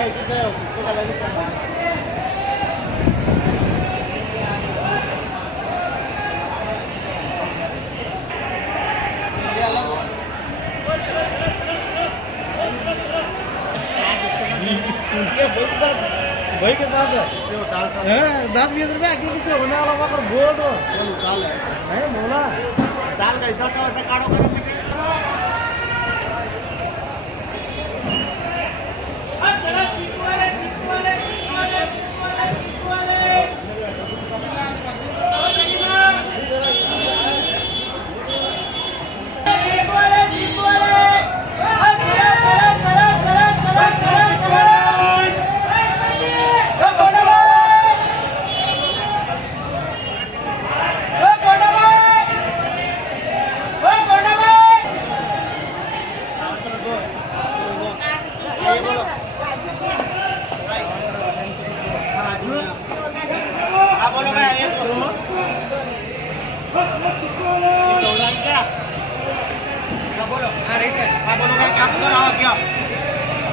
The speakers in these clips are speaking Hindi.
भाई के दाद है 10-20 रुपया क्योंकि होने वाला वहाँ पर बोर्ड है मोला दाल कैसा था वैसा काढ़ो करो मुझे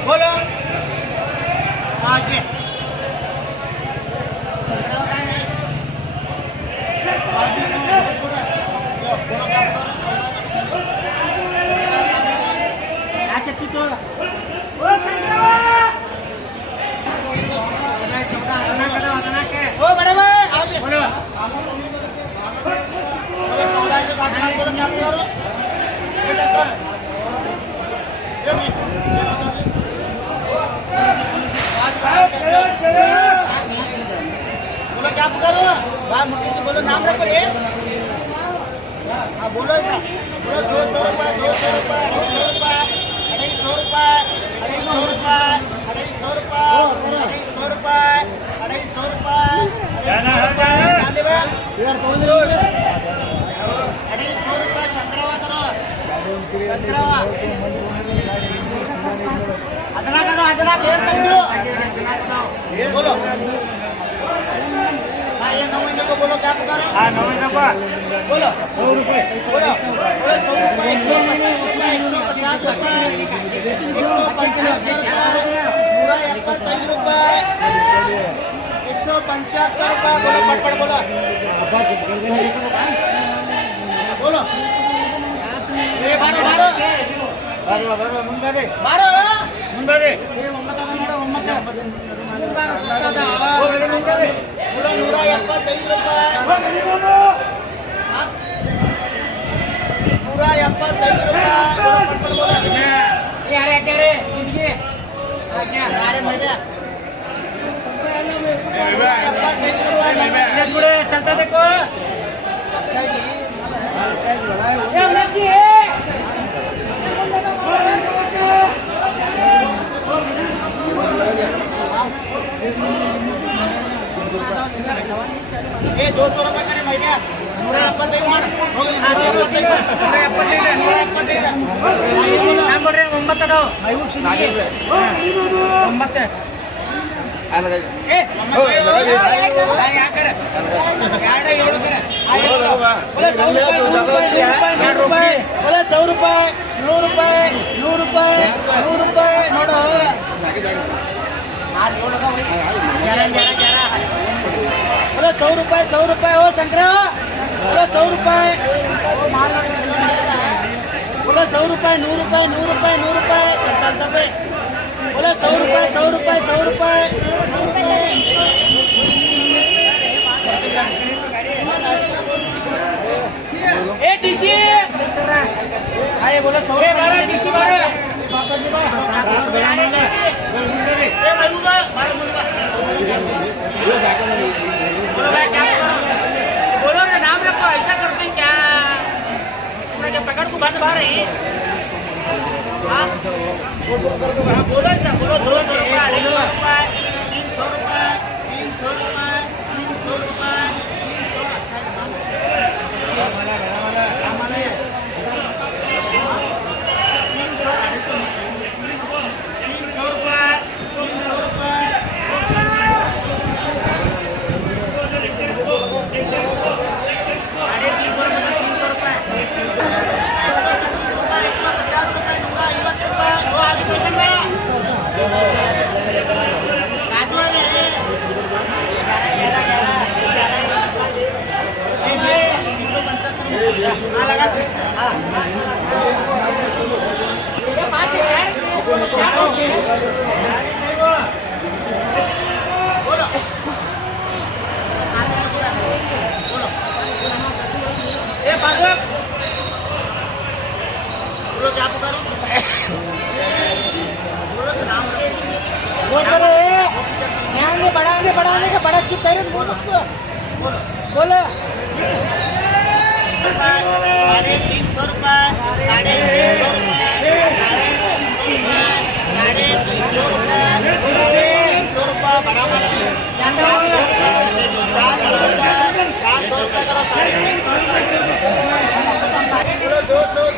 बोलो आगे अच्छा तू तो ओ बड़े भाई आगे बोलो 14 का खाना बोलो क्या करो बोलो क्या करो भाई मुट्ठी से बोलो नाम रखो रे हाँ बोलो ऐसा बोलो 200 रुपये 200 रुपये 200 रुपये 250 रुपये 250 रुपये 250 रुपये 250 रुपये शंकरवा करो शंकरवा अदना करो अदना देर तक दो बोलो हाँ ये 9 महीने को बोलो क्या करो हाँ 9 महीने को बोलो 100 रुपये बोलो बोलो 100 रुपये 150 रुपये 175 रुपये पूरा 75 रुपये 175 रुपये बोलो पटपट बोलो बोलो ये बारो बारो बारो बारो मुंडरे बारो मुंडरे बोलो 175 रुपये 175 रुपये पटपट बोलो यार अरे इनके अरे भैया थोड़े चलता देखो अच्छा जी ये 200 रुपये करे भैया 100 रुपये 100 रुपये 100 रुपये नोड़ो बोलो 100 रुपये हो शंकर बोलो 100 रुपये बोलो 100 रुपये 100 रुपये 100 रुपये 100 रुपये बोलो 100 रुपये 100 रुपये 100 रुपये ए डीसी आए बोलो 100 रुपये डीसी बोलो ना नाम रखो ऐसा करते हैं क्या पकड़ को बंद बाहर है बोलो ऐसा बोलो 200 रुपये 250 रुपये 300 रुपये 300 रुपये 300 रुपये 150 रुपये दूंगा 50 रुपये बोलो तो नाम रखो। बढ़ाने के बड़ा चुप करे बोलो उसको बोलो 350 रुपये 350 रुपये 300 रुपये बड़ा वाला 400 रुपये 400 रुपये करो 350 बोलो 200